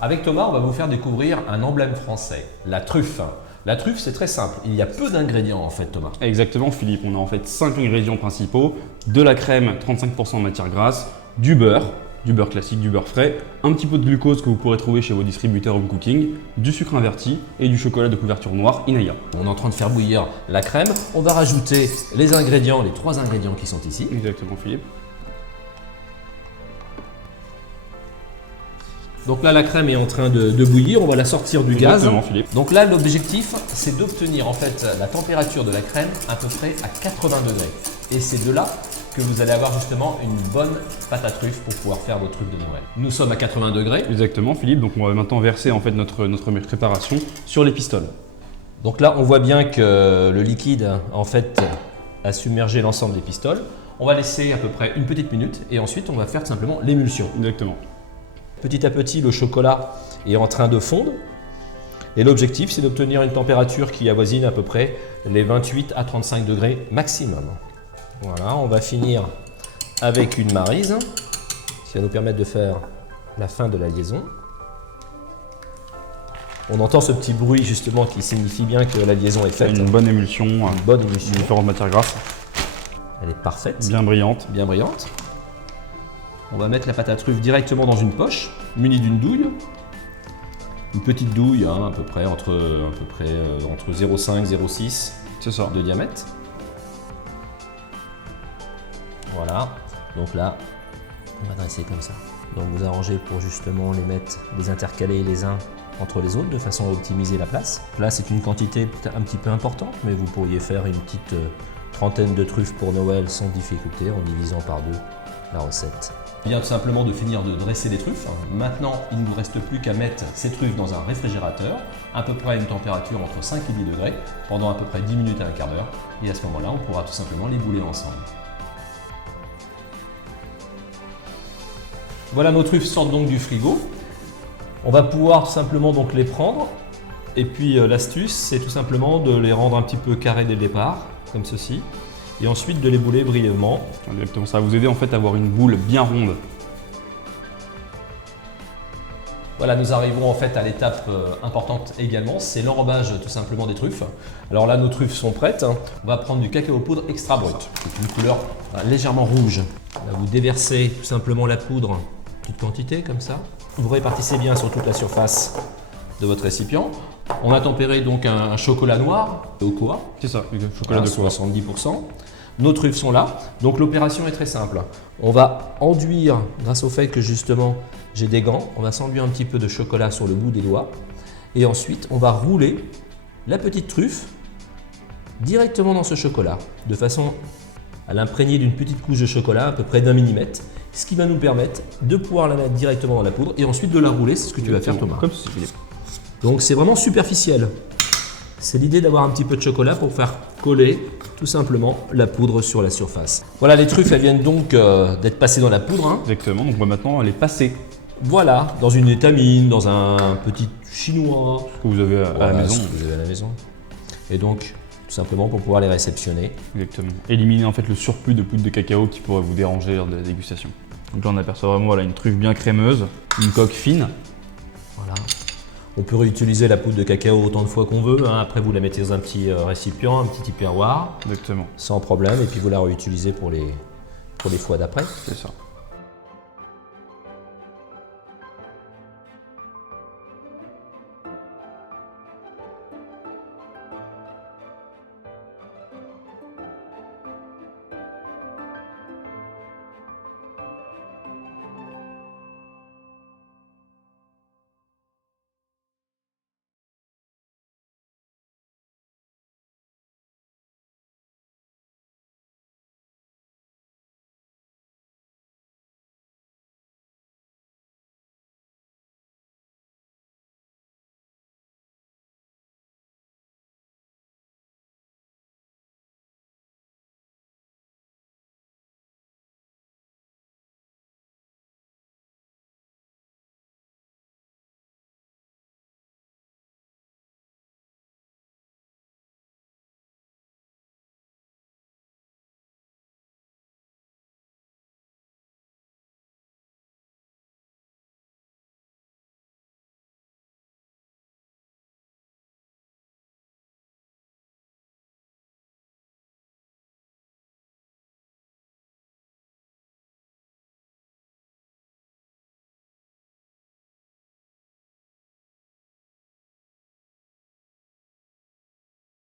Avec Thomas, on va vous faire découvrir un emblème français, la truffe. La truffe, c'est très simple. Il y a peu d'ingrédients en fait, Thomas. Exactement Philippe, on a en fait 5 ingrédients principaux, de la crème 35% de matière grasse, du beurre classique, du beurre frais, un petit peu de glucose que vous pourrez trouver chez vos distributeurs home cooking, du sucre inverti et du chocolat de couverture noire Inaya. On est en train de faire bouillir la crème. On va rajouter les ingrédients, les 3 ingrédients qui sont ici. Exactement Philippe. Donc là, la crème est en train de bouillir, on va la sortir du gaz. Exactement Philippe. Donc là, l'objectif, c'est d'obtenir en fait la température de la crème à peu près à 80 degrés. Et c'est de là que vous allez avoir justement une bonne pâte à truffe pour pouvoir faire vos truffes de Noël. Nous sommes à 80 degrés. Exactement Philippe, donc on va maintenant verser en fait notre préparation sur les pistoles. Donc là, on voit bien que le liquide en fait a submergé l'ensemble des pistoles. On va laisser à peu près une petite minute et ensuite on va faire tout simplement l'émulsion. Exactement. Petit à petit, le chocolat est en train de fondre et l'objectif, c'est d'obtenir une température qui avoisine à peu près les 28 à 35 degrés maximum. Voilà, on va finir avec une maryse qui va nous permettre de faire la fin de la liaison. On entend ce petit bruit justement qui signifie bien que la liaison est faite. Une bonne émulsion, Une bonne émulsion. différentes matières grasses, Elle est parfaite, bien brillante. bien brillante. On va mettre la pâte à truffe directement dans une poche, munie d'une douille. Une petite douille, hein, à peu près entre 0,5 et 0,6 C'est ça. de diamètre. Voilà, donc là, on va dresser comme ça. Donc vous arrangez pour justement les intercaler les uns entre les autres de façon à optimiser la place. Là, c'est une quantité peut-être un petit peu importante, mais vous pourriez faire une petite trentaine de truffes pour Noël sans difficulté en divisant par 2 la recette. Il vient tout simplement de finir de dresser les truffes. Maintenant, il ne vous reste plus qu'à mettre ces truffes dans un réfrigérateur, à peu près à une température entre 5 et 10 degrés, pendant à peu près 10 minutes à un quart d'heure. Et à ce moment-là, on pourra tout simplement les bouler ensemble. Voilà, nos truffes sortent donc du frigo. On va pouvoir simplement donc les prendre. Et puis l'astuce, c'est tout simplement de les rendre un petit peu carrés dès le départ, comme ceci. Et ensuite de les bouler brièvement. Exactement, ça va vous aider en fait à avoir une boule bien ronde. Voilà, nous arrivons en fait à l'étape importante également, c'est l'enrobage tout simplement des truffes. Alors là, nos truffes sont prêtes. On va prendre du cacao poudre extra brut. C'est une couleur légèrement rouge. Là, vous déversez tout simplement la poudre, petite quantité comme ça. Vous répartissez bien sur toute la surface de votre récipient. On a tempéré donc un chocolat noir au coa. C'est ça, le chocolat de coa. 70%. Nos truffes sont là. Donc l'opération est très simple. On va enduire, grâce au fait que justement j'ai des gants, on va s'enduire un petit peu de chocolat sur le bout des doigts. Et ensuite, on va rouler la petite truffe directement dans ce chocolat, de façon à l'imprégner d'une petite couche de chocolat à peu près d'1 millimètre, ce qui va nous permettre de pouvoir la mettre directement dans la poudre et ensuite de la rouler, c'est ce que tu vas faire Thomas. Comme ceci Philippe. Donc c'est vraiment superficiel. C'est l'idée d'avoir un petit peu de chocolat pour faire coller tout simplement la poudre sur la surface. Voilà, les truffes elles viennent donc d'être passées dans la poudre. Hein. Exactement, donc on va maintenant les passer. Voilà, dans une étamine, dans un petit chinois. Ce que vous avez à la maison. Ce que vous avez à la maison. Et donc, tout simplement pour pouvoir les réceptionner. Exactement. Éliminer en fait le surplus de poudre de cacao qui pourrait vous déranger lors de la dégustation. Donc là on aperçoit vraiment voilà, une truffe bien crémeuse, une coque fine. Voilà. On peut réutiliser la poudre de cacao autant de fois qu'on veut. Hein. Après, vous la mettez dans un petit récipient, un petit tupperware. Exactement. Sans problème. Et puis, vous la réutilisez pour les fois d'après. C'est ça.